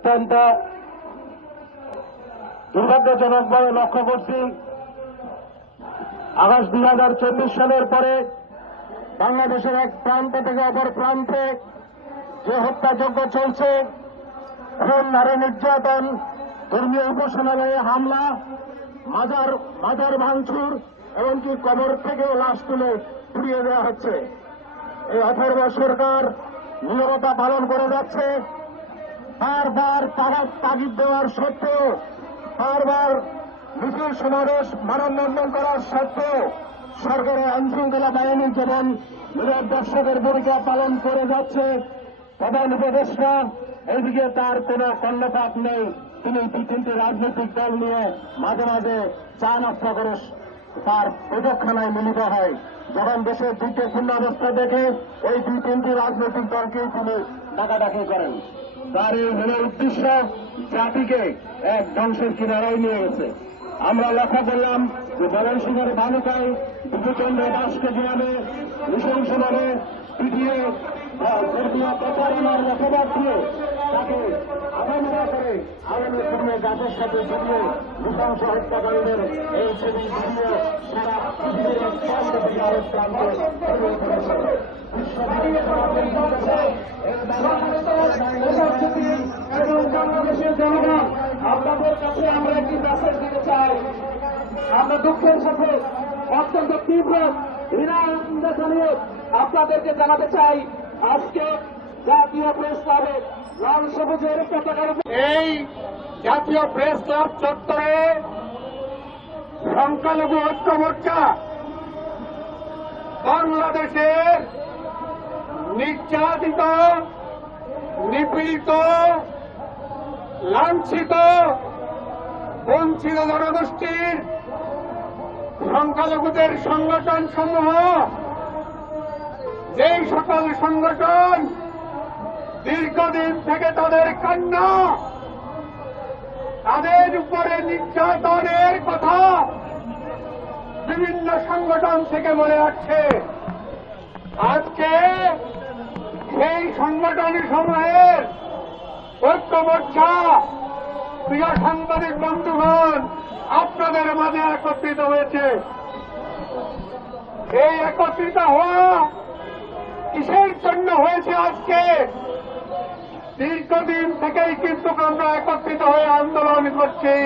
অত্যন্ত দুর্ভাগ্যজনকভাবে লক্ষ্য করছি, আগস্ট 2024 সালের পরে বাংলাদেশের এক প্রান্ত থেকে অপর প্রান্তে যে হত্যাযজ্ঞ চলছে, খুন, নারী নির্যাতন, ধর্মীয় উপাসনালয়ে হামলা, মাজার ভাঙচুর, এমনকি কবর থেকে লাশ তুলে পুড়িয়ে দেওয়া হচ্ছে। এই অথর্ব সরকার নীরবতা পালন করে যাচ্ছে। বারবার তাগিদ দেওয়ার সত্ত্বেও, বারবার মিছিল সমাবেশ মানববন্ধন করার সত্ত্বেও সরকারের আইনশৃঙ্খলা বাহিনী যেমন নীরব দর্শকের ভূমিকা পালন করে যাচ্ছে, প্রধান উপদেষ্টা এইদিকে তার কোন কর্ণপাত নেই। তিনি দুই তিনটি রাজনৈতিক দল নিয়ে মাঝে মাঝে চা নাস্তা করে তার প্রদক্ষিণায় মিলিত হয়। যখন দেশের দিকে শূন্যাবস্থা দেখে এই দুই তিনটি রাজনৈতিক দলকেই তিনি ডাকাডাকি করেন। তার এই মূল উদ্দেশ্য জাতিকে এক ধ্বংসের কিনারায় নিয়ে গেছে। আমরা লক্ষ্য করলাম যে ময়মনসিংহের বালুকায় বিভূচন্দ্র দাসকে যেভাবে নৃশংসভাবে পিটিয়ে ধর্মীয় প্রচারণার অপবাদ দিয়ে তাকে আবদ্ধ করে আওয়ামী লীগের গাছের সাথে জড়িয়ে নৃশংস হত্যাকাণ্ডের এই ছবি ভিডিও সারা পৃথিবীর এক প্রান্ত থেকে আরেক প্রান্তে ছড়িয়ে পড়েছে। এবং বাংলাদেশের জনগণ, আপনাদের কাছে আমরা একটি মেসেজ দিতে চাই। আমরা দুঃখের সাথে অত্যন্ত তীব্র ঘৃণা জানিয়ে আপনাদেরকে জানাতে চাই, আজকে জাতীয় প্রেস ক্লাবে লাল সবুজের পতাকার এই জাতীয় প্রেস ক্লাব চত্বরে সংখ্যালঘু ঐক্য মোর্চা বাংলাদেশের নির্যাতিত, নিপীড়িত, লাঞ্ছিত, বঞ্চিত জনগোষ্ঠীর সংখ্যালঘুদের সংগঠন সমূহ, যেই সকল সংগঠন দীর্ঘদিন থেকে তাদের কান্না, তাদের উপরে নির্যাতনের কথা বিভিন্ন সংগঠন থেকে বলে আসছে, আজকে সেই সংগঠন সমূহের ঐক্য মোর্চা, প্রিয় সাংবাদিক বন্ধুগণ, আপনাদের মাঝে একত্রিত হয়েছে। এই একত্রিত হওয়া কিসের জন্য হয়েছে? আজকে দীর্ঘদিন থেকেই কিন্তু আমরা একত্রিত হয়ে আন্দোলন করছি।